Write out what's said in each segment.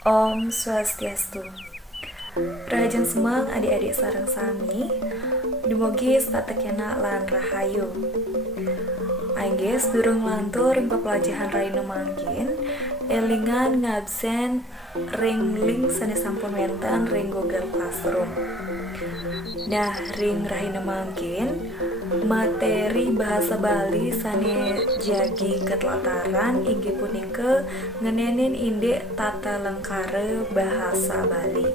Om Swastiastu. Rahajeng semeng adik-adik sareng sami. Dumugi satekena lan rahayu. Angges durung lantur ing pepelajaran raina mangkin. Elingan ngabsen ring link sanes sampun wenten ring Google Classroom. Nah, ring rahina mangkin materi bahasa Bali sane jagi ketelataran inggih punika ngenenin indek tata lengkare bahasa Bali.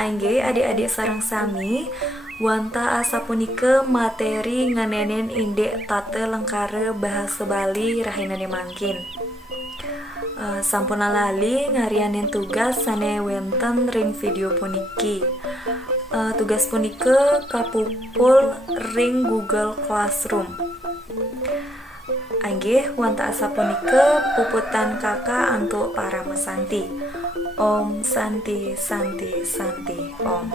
Aingge adik-adik sareng sami wanta asa punike materi nganenen indek tate lengkare bahasa Bali rahinane mangkin. Sampun lali ngarianin tugas sane wenten ring video puniki. Tugas punike kapupul ring Google Classroom. Aingge wanta asa punike puputan kakak untuk para mesanti. Om Santi Santi Santi Om.